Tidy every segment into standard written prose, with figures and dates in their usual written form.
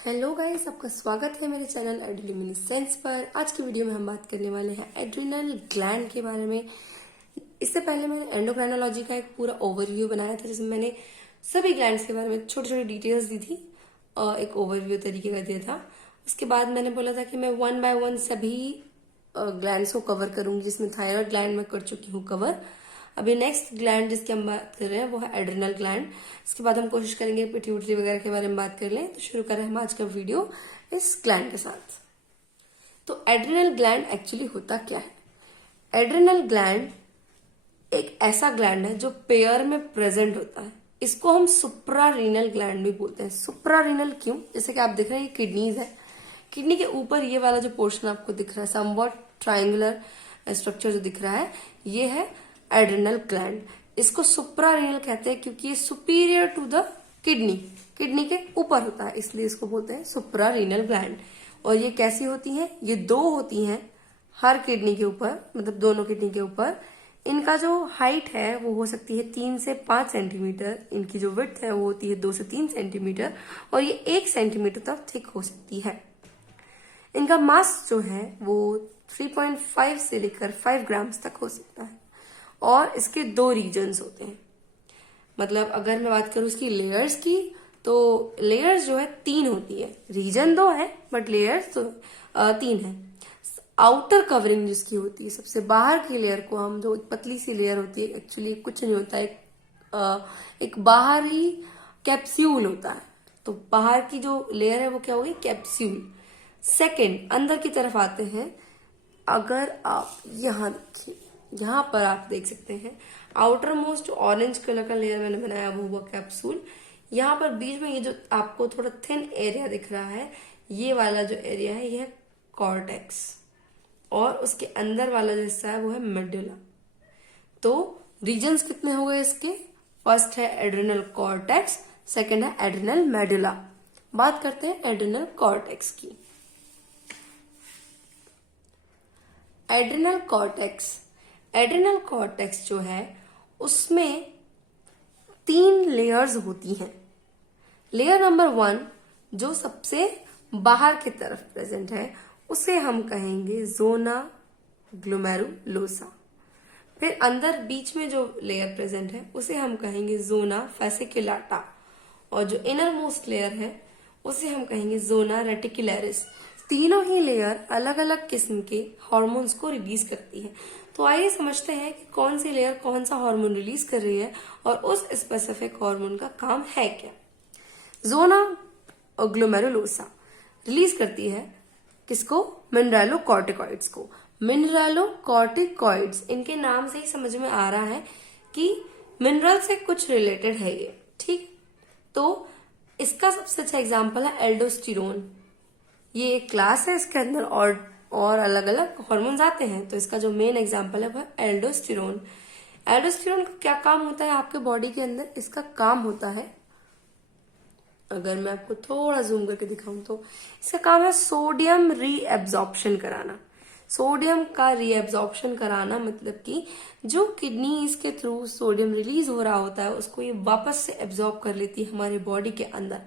Hello guys, आपका स्वागत है मेरे चैनल एड्रिनलिमिनिसेंस पर। आज की वीडियो में हम बात करने वाले हैं एड्रिनल ग्लैंड के बारे में। इससे पहले मैंने एंडोक्राइनोलॉजी का एक पूरा ओवरव्यू बनाया था जिसमें मैंने सभी ग्लैंड्स के बारे में छोटी छोटी डिटेल्स दी थी और एक ओवरव्यू तरीके का दिया था। उसके बाद मैंने बोला था कि मैं वन बाय वन सभी ग्लैंड्स को कवर करूंगी, जिसमें थायराइड ग्लैंड में कर चुकी हूँ कवर। अभी नेक्स्ट ग्लैंड जिसकी हम बात कर रहे हैं वो है एड्रिनल ग्लैंड। इसके बाद हम कोशिश करेंगे पिट्यूटरी वगैरह के बारे में बात कर लें। तो शुरू करें हम आज का वीडियो इस ग्लैंड के साथ। तो एड्रिनल ग्लैंड एक्चुअली होता क्या है? एड्रिनल ग्लैंड एक ऐसा ग्लैंड है जो पेयर में प्रेजेंट होता है। इसको हम सुप्रारीनल ग्लैंड भी बोलते हैं। सुप्रारीनल क्यों? जैसे कि आप देख रहे हैं ये किडनीज है। किडनी के ऊपर ये वाला जो पोर्शन आपको दिख रहा है, समवॉट ट्राइंगुलर स्ट्रक्चर जो दिख रहा है, ये है एड्रिनल ग्लैंड। इसको सुप्रारीनल कहते हैं क्योंकि ये सुपीरियर टू द किडनी के ऊपर होता है, इसलिए इसको बोलते हैं सुप्रारीनल ग्लैंड। और ये कैसी होती हैं? ये दो होती हैं हर किडनी के ऊपर, मतलब दोनों किडनी के ऊपर। इनका जो हाइट है वो हो सकती है 3 से 5 सेंटीमीटर। इनकी जो विड्थ है वो होती है 2 से 3 सेंटीमीटर और ये 1 सेंटीमीटर तक थिक हो सकती है। इनका मास जो है वो 3.5 से लेकर 5 ग्राम्स तक हो सकता है। और इसके 2 रीजन्स होते हैं। मतलब अगर मैं बात करूं इसकी लेयर्स की, तो लेयर्स जो है 3 होती है। रीजन 2 है बट लेयर्स तो 3 है। आउटर कवरिंग जिसकी होती है, सबसे बाहर की लेयर को हम, जो एक पतली सी लेयर होती है, एक्चुअली कुछ नहीं होता है, एक बाहरी कैप्सूल होता है। तो बाहर की जो लेयर है वो क्या होगी? कैप्सूल। सेकेंड, अंदर की तरफ आते हैं। अगर आप यहां देखिए, यहां पर आप देख सकते हैं आउटर मोस्ट ऑरेंज कलर का लेयर मैंने बनाया वो हुआ कैप्सूल। यहाँ पर बीच में ये जो आपको थोड़ा थिन एरिया दिख रहा है, ये वाला जो एरिया है यह कॉर्टेक्स, और उसके अंदर वाला जो हिस्सा है वो है मेडुला। तो रीजन्स कितने हो गए इसके? फर्स्ट है एड्रिनल कॉर्टेक्स, सेकेंड है एड्रिनल मेडुला। बात करते हैं एड्रिनल कॉर्टेक्स की। एड्रिनल कॉर्टेक्स जो है उसमें 3 लेयर्स होती हैं। लेयर नंबर 1 जो सबसे बाहर की तरफ प्रेजेंट है उसे हम कहेंगे जोना ग्लोमेरुलोसा। फिर अंदर बीच में जो लेयर प्रेजेंट है उसे हम कहेंगे जोना फैसिकुलाटा, और जो इनर मोस्ट लेयर है उसे हम कहेंगे जोना रेटिकुलरिस। तीनों ही लेयर अलग अलग किस्म के हार्मोन्स को रिलीज करती है। तो आइए समझते हैं कि कौन सी लेयर कौन सा हार्मोन रिलीज कर रही है और उस स्पेसिफिक हार्मोन का काम है क्या। जोना ग्लोमेरुलोसा रिलीज करती है किसको? मिनरलोकॉर्टिकॉइड्स को। मिनरलोकॉर्टिकॉइड्स, इनके नाम से ही समझ में आ रहा है कि मिनरल से कुछ रिलेटेड है ये, ठीक। तो इसका सबसे अच्छा एग्जाम्पल है एल्डोस्टेरोन। ये एक क्लास है, इसके अंदर और अलग अलग हार्मोन्स आते हैं। तो इसका जो मेन एग्जांपल है वह एल्डोस्टेरोन। एल्डोस्टेरोन का क्या काम होता है आपके बॉडी के अंदर? इसका काम होता है, अगर मैं आपको थोड़ा जूम करके दिखाऊं तो इसका काम है सोडियम रीएब्जॉर्प्शन कराना। सोडियम का रीएब्जॉर्प्शन कराना मतलब कि जो किडनी इसके थ्रू सोडियम रिलीज हो रहा होता है उसको ये वापस से एब्जॉर्ब कर लेती है हमारे बॉडी के अंदर।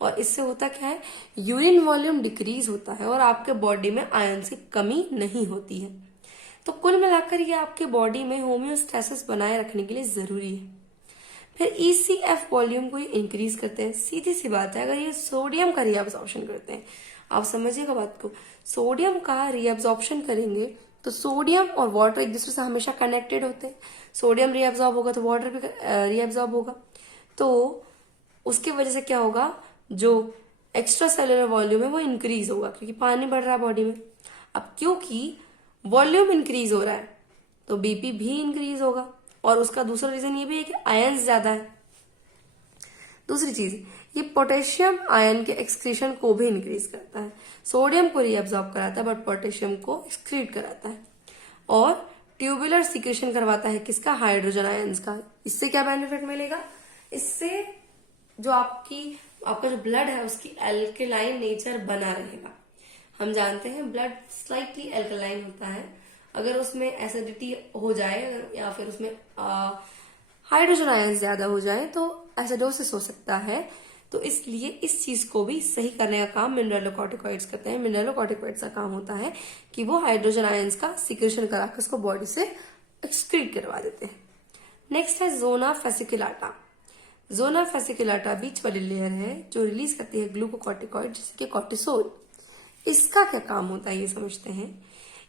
और इससे होता क्या है? यूरिन वॉल्यूम डिक्रीज होता है और आपके बॉडी में आयरन की कमी नहीं होती है। तो कुल मिलाकर ये आपके बॉडी में होम्योस्टेसिस बनाए रखने के लिए जरूरी है। फिर ईसीएफ वॉल्यूम को ये इंक्रीज करते हैं। सीधी सी बात है, अगर ये सोडियम का रीअब्जॉर्प्शन करते हैं, आप समझिएगा बात को, सोडियम का रीअब्जॉर्प्शन करेंगे तो सोडियम और वाटर एक दूसरे से हमेशा कनेक्टेड होते हैं। सोडियम रीअब्जॉर्ब होगा तो वाटर भी रीअब्जॉर्ब होगा। तो उसकी वजह से क्या होगा? जो एक्स्ट्रा सेलुलर वॉल्यूम है वो इंक्रीज होगा क्योंकि पानी बढ़ रहा है बॉडी में। अब क्योंकि वॉल्यूम इंक्रीज हो रहा है तो बीपी भी इंक्रीज होगा, और उसका दूसरा रीजन ये भी है कि आयन ज्यादा है। दूसरी चीज, ये पोटेशियम आयन के एक्सक्रीशन को भी इंक्रीज करता है। सोडियम को रीअब्सॉर्ब कराता है बट पोटेशियम को एक्सक्रीट कराता है। और ट्यूबुलर सिक्रेशन करवाता है किसका? हाइड्रोजन आयंस का। इससे क्या बेनिफिट मिलेगा? इससे जो आपका जो ब्लड है उसकी एल्केलाइन नेचर बना रहेगा। हम जानते हैं ब्लड स्लाइटली एल्कलाइन होता है। अगर उसमें एसिडिटी हो जाए या फिर उसमें हाइड्रोजन आयन ज्यादा हो जाए तो एसिडोसिस हो सकता है। तो इसलिए इस चीज को भी सही करने का काम मिनरलोकॉर्टिकॉइड्स करते हैं। मिनरलोकॉर्टिकॉइड्स का काम होता है कि वो हाइड्रोजन आयंस का सिक्रेशन करा के उसको बॉडी से एक्सक्रीट करवा देते हैं। नेक्स्ट है जोना फेसिकुलाटा। जोना फेसिकुलाटा बीच वाली लेयर है जो रिलीज करती है ग्लूकोकॉर्टिकॉइड जैसे कि कॉर्टिसोल। इसका क्या काम होता है ये समझते हैं।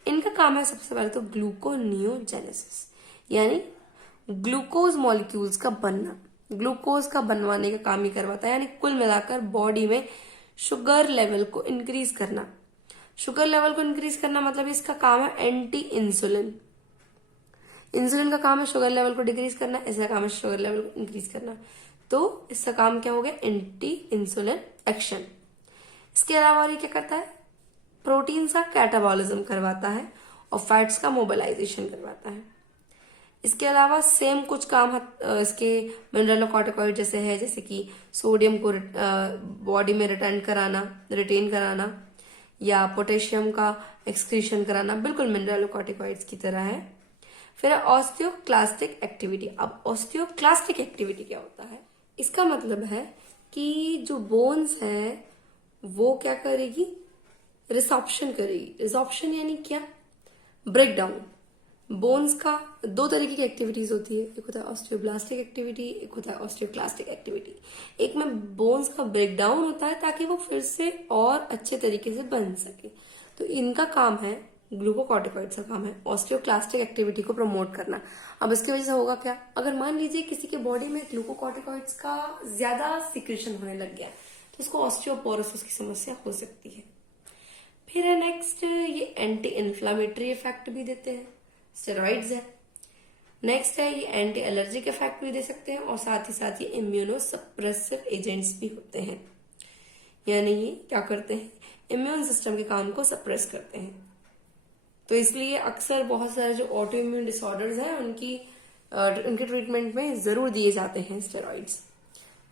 इनका काम है सबसे पहले तो ग्लूकोनियोजेनेसिस, यानी ग्लूकोज मॉलिक्यूल्स का बनना, ग्लूकोज का बनवाने का काम ही करवाता है। यानी कुल मिलाकर बॉडी में शुगर लेवल को इंक्रीज करना। शुगर लेवल को इंक्रीज करना मतलब इसका काम है एंटी इंसुलिन। इंसुलिन का काम है शुगर लेवल को डिक्रीज करना, इसका काम है शुगर लेवल को इंक्रीज करना। तो इसका काम क्या हो गया, एंटी इंसुलिन एक्शन। इसके अलावा ये क्या करता है, प्रोटीन का कैटाबॉलिज्म करवाता है और फैट्स का मोबिलाइजेशन करवाता है। इसके अलावा सेम कुछ काम इसके मिनरलोकॉर्टिकॉइड जैसे है, जैसे कि सोडियम को बॉडी में रिटेन कराना या पोटेशियम का एक्सक्रीशन कराना, बिल्कुल मिनरलोकॉर्टिकॉइड्स की तरह है। फिर ऑस्टियोक्लास्टिक एक्टिविटी। अब ऑस्टियोक्लास्टिक एक्टिविटी क्या होता है, इसका मतलब है कि जो बोन्स है वो क्या करेगी, रिसॉर्प्शन करेगी। रिसॉर्प्शन यानी क्या, ब्रेक डाउन। बोन्स का दो तरीके की एक्टिविटीज होती है, एक होता है ऑस्टियोब्लास्टिक एक्टिविटी, एक होता है ऑस्टियोक्लास्टिक एक्टिविटी। एक में बोन्स का ब्रेक डाउन होता है ताकि वो फिर से और अच्छे तरीके से बन सके। तो इनका काम है, ग्लूकोकॉर्टिकॉइड्स का काम है ऑस्टियोक्लास्टिक एक्टिविटी को प्रमोट करना। अब इसकी वजह से होगा क्या, अगर मान लीजिए किसी के बॉडी में ग्लूकोकॉर्टिकॉइड्स का ज्यादा सिक्रेशन होने लग गया तो उसको ऑस्टियोपोरोसिस की समस्या हो सकती है। फिर है नेक्स्ट, ये एंटी इन्फ्लामेटरी इफेक्ट भी देते हैं, स्टेरॉइड्स है। नेक्स्ट है ये एंटी एलर्जिक इफेक्ट भी दे सकते हैं और साथ ही साथ ये इम्यूनो सप्रेसिव एजेंट्स भी होते हैं। यानी ये क्या करते हैं, इम्यून सिस्टम के काम को सप्रेस करते हैं। तो इसलिए अक्सर बहुत सारे जो ऑटो इम्यून डिसऑर्डर्स हैं उनके ट्रीटमेंट में जरूर दिए जाते हैं स्टेरॉइड्स।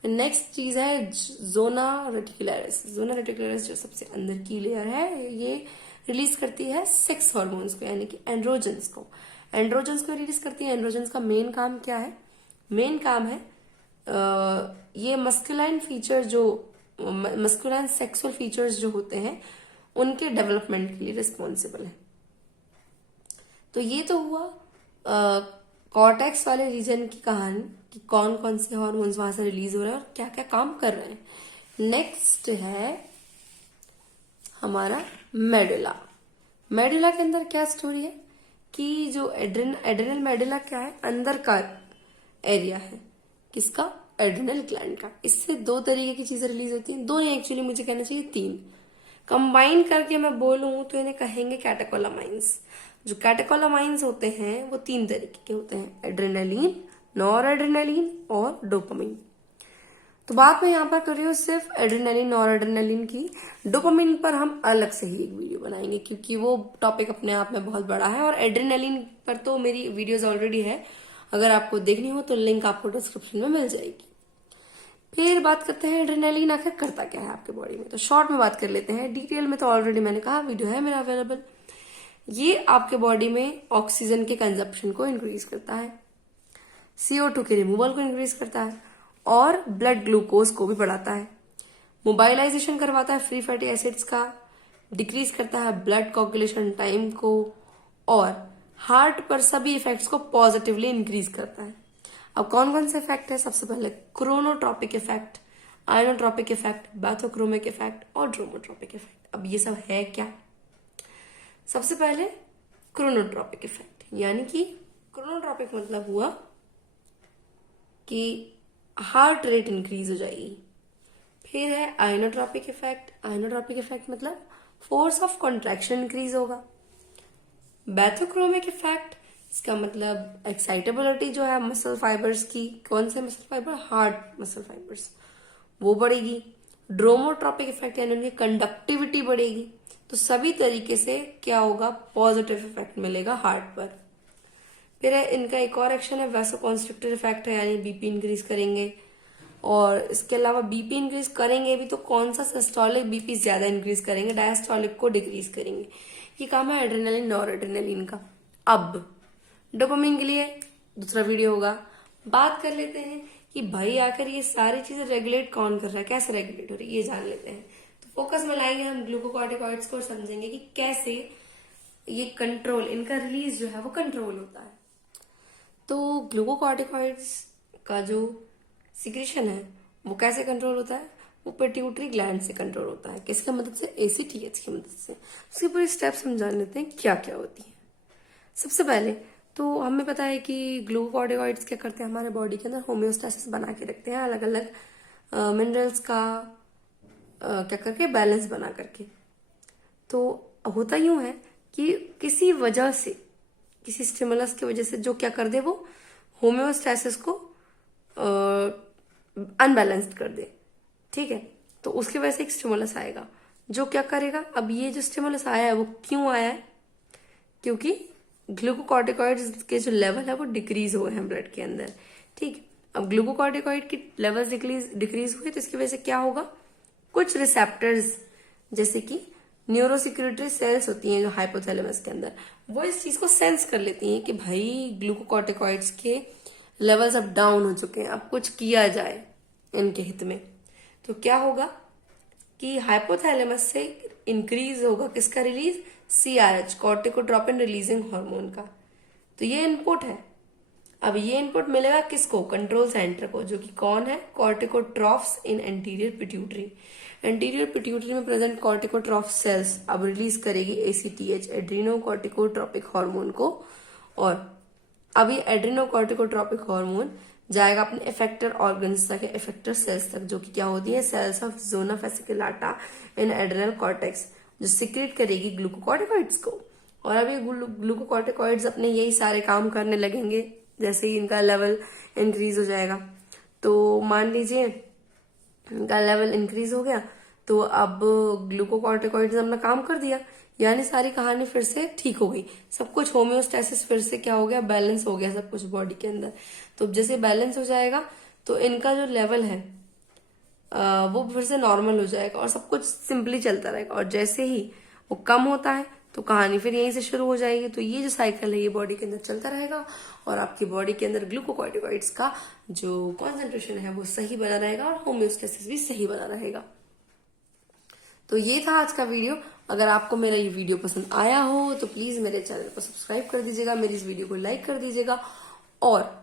नेक्स्ट चीज है जोना रेटिकुलरिस। जोना रेटिकुलरिस जो सबसे अंदर की लेयर है, ये रिलीज करती है सेक्स हार्मोन्स को, यानी कि एंड्रोजन्स को। एंड्रोजन्स को रिलीज करती है। एंड्रोजन्स का मेन काम क्या है, मेन काम है ये मस्कुलाइन फीचर जो मस्कुलाइन सेक्सुअल फीचर्स जो होते हैं उनके डेवलपमेंट के लिए रिस्पॉन्सिबल है। तो ये तो हुआ कॉर्टेक्स वाले रीजन की कहानी कि कौन कौन से हार्मोन्स वहां से रिलीज हो रहे हैं और क्या क्या काम कर रहे हैं। नेक्स्ट है हमारा मेडुला। मेडुला के अंदर क्या स्टोरी है कि जो एड्रेनल मेडुला क्या है, अंदर का एरिया है किसका, एड्रेनल ग्लैंड का। इससे दो तरीके की चीजें रिलीज होती हैं, दो नहीं एक्चुअली मुझे कहना चाहिए तीन। कंबाइन करके मैं बोलूं तो इन्हें कहेंगे कैटेकोलामाइंस। जो कैटेकोलामाइंस होते हैं वो तीन तरीके के होते हैं, एड्रेनलिन, नॉर एड्रेनलिन और डोपामिन। तो बात मैं यहाँ पर कर रही हूँ सिर्फ एड्रेनलिन, नॉर एड्रेनलिन की। डोपामिन पर हम अलग से ही एक वीडियो बनाएंगे क्योंकि वो टॉपिक अपने आप में बहुत बड़ा है और एड्रेनलिन पर तो मेरी वीडियोस ऑलरेडी है, अगर आपको देखनी हो तो लिंक आपको डिस्क्रिप्शन में मिल जाएगी। फिर बात करते हैं एड्रेनलिन आखिर करता क्या है आपके बॉडी में। तो शॉर्ट में बात कर लेते हैं, डिटेल में तो ऑलरेडी मैंने कहा, वीडियो है मेरा अवेलेबल। ये आपके बॉडी में ऑक्सीजन के कंजप्शन को इंक्रीज करता है, CO2 के रिमूवल को इंक्रीज करता है और ब्लड ग्लूकोज को भी बढ़ाता है, मोबाइलाइजेशन करवाता है फ्री फैटी एसिड्स का, डिक्रीज करता है ब्लड कोगुलेशन टाइम को और हार्ट पर सभी इफेक्ट्स को पॉजिटिवली इंक्रीज करता है। अब कौन कौन से इफेक्ट है, सबसे पहले chronotropic effect, inotropic effect, bathochromic effect और ड्रोमोट्रॉपिक इफेक्ट। अब ये सब है क्या, सबसे पहले क्रोनोट्रॉपिक इफेक्ट, यानी कि क्रोनोट्रॉपिक मतलब हुआ कि हार्ट रेट इंक्रीज हो जाएगी। फिर है आयनोट्रॉपिक इफेक्ट। आयनोट्रॉपिक इफेक्ट मतलब फोर्स ऑफ कॉन्ट्रैक्शन इंक्रीज होगा। बैथोक्रोमिक इफेक्ट, इसका मतलब एक्साइटेबिलिटी जो है मसल फाइबर्स की, कौन से muscle fibre, heart muscle fibres, वो बढ़ेगी। ड्रोमोट्रॉपिक इफेक्ट यानी उनकी कंडक्टिविटी बढ़ेगी। तो सभी तरीके से क्या होगा, पॉजिटिव इफेक्ट मिलेगा हार्ट पर। फिर है इनका एक और एक्शन है वैसोकॉन्स्ट्रिक्टर इफेक्ट है, यानी बीपी इंक्रीज करेंगे। और इसके अलावा बीपी इंक्रीज करेंगे भी तो कौन सा, सिस्टोलिक बीपी ज्यादा इंक्रीज करेंगे, डायस्टोलिक को डिक्रीज करेंगे। ये काम है एड्रेनलिन, नॉर एड्रेनलिन का। अब डोपामिन के लिए दूसरा वीडियो होगा। बात कर लेते हैं कि भाई आखिर ये सारी चीजें रेगुलेट कौन कर रहा है, कैसे रेगुलेट हो रही है, ये जान लेते हैं। तो फोकस में लाएंगे हम ग्लूकोकॉर्टिकॉइड्स को और समझेंगे कि कैसे ये कंट्रोल, इनका रिलीज जो है वो कंट्रोल होता है। तो ग्लूकोकॉर्टिकॉइड्स का जो सिक्रेशन है वो कैसे कंट्रोल होता है, वो पिट्यूटरी ग्लैंड से कंट्रोल होता है। किसकी मदद से? ACTH की मदद से। उसकी पूरी स्टेप्स हम जान लेते हैं क्या क्या होती है। सबसे पहले तो हमें पता है कि ग्लूकोकॉर्टिकॉइड्स क्या करते हैं, हमारे बॉडी के अंदर होम्योस्टेसिस बना के रखते हैं, अलग अलग मिनरल्स का क्या करके बैलेंस बना करके। तो होता यूं है कि किसी वजह से, किसी स्टिमुलस की वजह से जो क्या कर दे, वो होम्योस्टेसिस को अनबैलेंस्ड कर दे। ठीक है, तो उसकी वजह से एक स्टिमुलस आएगा जो क्या करेगा। अब ये जो स्टिमुलस आया है वो क्यों आया है? क्योंकि ग्लूकोकॉर्टिकॉइड्स के जो लेवल है वो डिक्रीज हुए हैं ब्लड के अंदर। ठीक, अब ग्लूकोकॉर्टिकॉइड की लेवल डिक्रीज हुए तो इसकी वजह से क्या होगा, कुछ रिसेप्टर्स जैसे कि न्यूरोसिक्यूरिटरी सेल्स होती हैं जो हाइपोथैलेमस के अंदर, वो इस चीज को सेंस कर लेती हैं कि भाई ग्लूकोकॉर्टिकॉइड्स के लेवल्स अब डाउन हो चुके हैं, अब कुछ किया जाए इनके हित में। तो क्या होगा कि हाइपोथैलेमस से इंक्रीज होगा किसका release? CRH, corticotropin releasing hormone का। तो ये इनपुट है। अब ये इनपुट मिलेगा किसको? कंट्रोल सेंटर को, जो कि कौन है? Corticotrophs in anterior pituitary. Anterior pituitary में प्रेजेंट कॉर्टिकोट्रॉफ सेल्स अब रिलीज करेगी ACTH, एड्रीनो कॉर्टिकोट्रोपिक हार्मोन को। और अब ये एड्रीनो कॉर्टिकोट्रोपिक हार्मोन जाएगा अपने इफेक्टर ऑर्गन्स तक, इफेक्टर सेल्स तक, जो कि क्या होती है? Cells of zona fasciculata in adrenal cortex, जो सिक्रेट करेगी ग्लूकोकॉर्टिकॉइड्स को। और अब ये ग्लूकोकॉर्टिकॉइड्स अपने यही सारे काम करने लगेंगे जैसे ही इनका लेवल इंक्रीज हो जाएगा। तो मान लीजिए इनका लेवल इंक्रीज हो गया, तो अब ग्लूकोकॉर्टिकॉइड्स अपना काम कर दिया, यानी सारी कहानी फिर से ठीक हो गई, सब कुछ होम्योस्टेसिस फिर से क्या हो गया? बैलेंस हो गया सब कुछ बॉडी के अंदर। तो जैसे बैलेंस हो जाएगा तो इनका जो लेवल है वो फिर से नॉर्मल हो जाएगा और सब कुछ सिंपली चलता रहेगा। और जैसे ही वो कम होता है तो कहानी फिर यहीं से शुरू हो जाएगी। तो ये जो साइकिल है ये बॉडी के अंदर चलता रहेगा और आपकी बॉडी के अंदर ग्लूकोकॉर्टिकॉइड्स का जो कॉन्सेंट्रेशन है वो सही बना रहेगा और होम्योस्टेसिस भी सही बना रहेगा। तो ये था आज का वीडियो। अगर आपको मेरा ये वीडियो पसंद आया हो तो प्लीज मेरे चैनल को सब्सक्राइब कर दीजिएगा, मेरी इस वीडियो को लाइक कर दीजिएगा और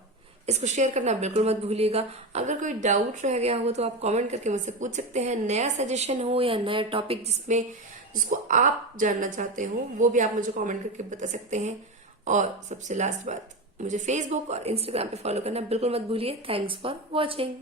इसको शेयर करना बिल्कुल मत भूलिएगा। अगर कोई डाउट रह गया हो तो आप कमेंट करके मुझसे पूछ सकते हैं। नया सजेशन हो या नया टॉपिक जिसको आप जानना चाहते हो वो भी आप मुझे कमेंट करके बता सकते हैं। और सबसे लास्ट बात, मुझे फेसबुक और इंस्टाग्राम पे फॉलो करना बिल्कुल मत भूलिए। Thanks for watching.